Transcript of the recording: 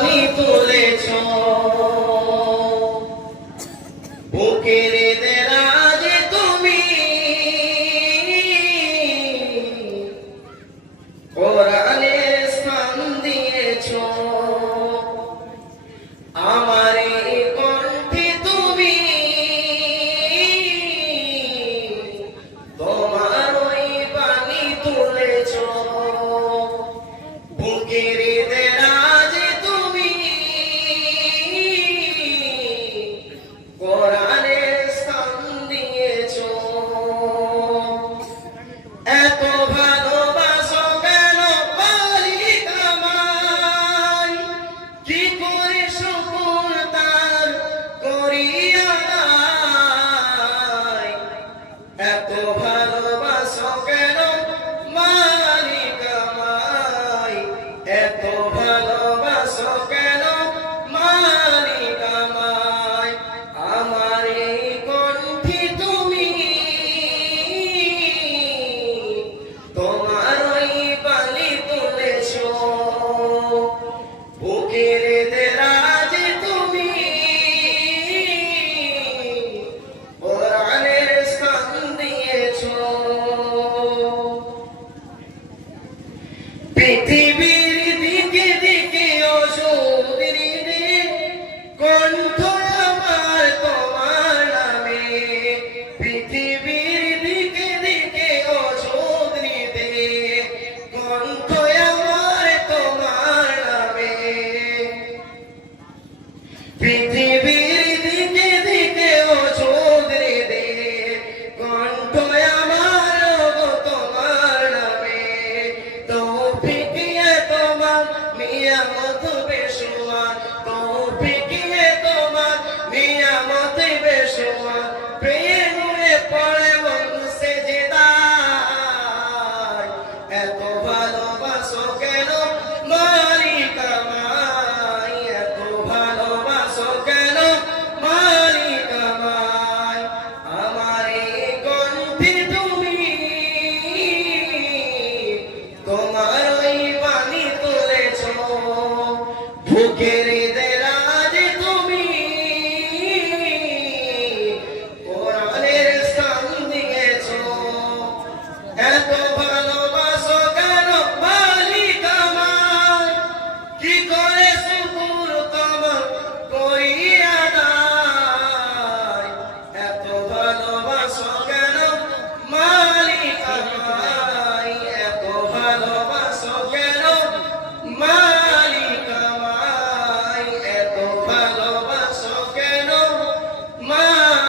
পানি তুলেছ বুকের দেরাজে তুমি কোরআনের স্থান দিয়েছ আমার এই কণ্ঠে তুমি তোমার ওই পানি তুলেছ বুকের দেরাজে তুমি কোরআনের স্থান দিয়েছ এত ভালোবাসো কেন মালিক আমায় কি করে শুকর তার করিয়া দায় এত ভালোবাসো কেন মালিক আমায় এত ভালোবাসো কেন মালিক আমায় আমার এই কণ্ঠে তুমি তোমার ওই পানি তুলেছ বুকের দেরাজে তুমি কোরআনের স্থান দিয়েছ পৃথিবীর দিকে দিকে ওষুধ দিতে কণ্ঠ আমার তোমার নামে পৃথিবীর দিকে দিকে ওষুধ দিতে কণ্ঠ আমার তোমার নামে পৃথিবীর দিকে দিকে ওষুধ দিতে কণ্ঠ আমার তোমার নামে তৌফিকিয়ে তোমার নিয়ামত বেশুমার তৌফিকিয়ে তোমার নিয়ামত বেশুমার প্রেমে পড়ে মন সেজদায় এত ভালোবাসো কেন মালিক আমায় এত ভালোবাসো কেন মালিক আমায় আমার এই কণ্ঠে তুমি তোমার ওই পানি তুলেছ বুকের দেরাজে তুমি কোরআনের স্থান দিয়েছ এত ভালোবাসো কেন মালিক আমায় কি করে শুকর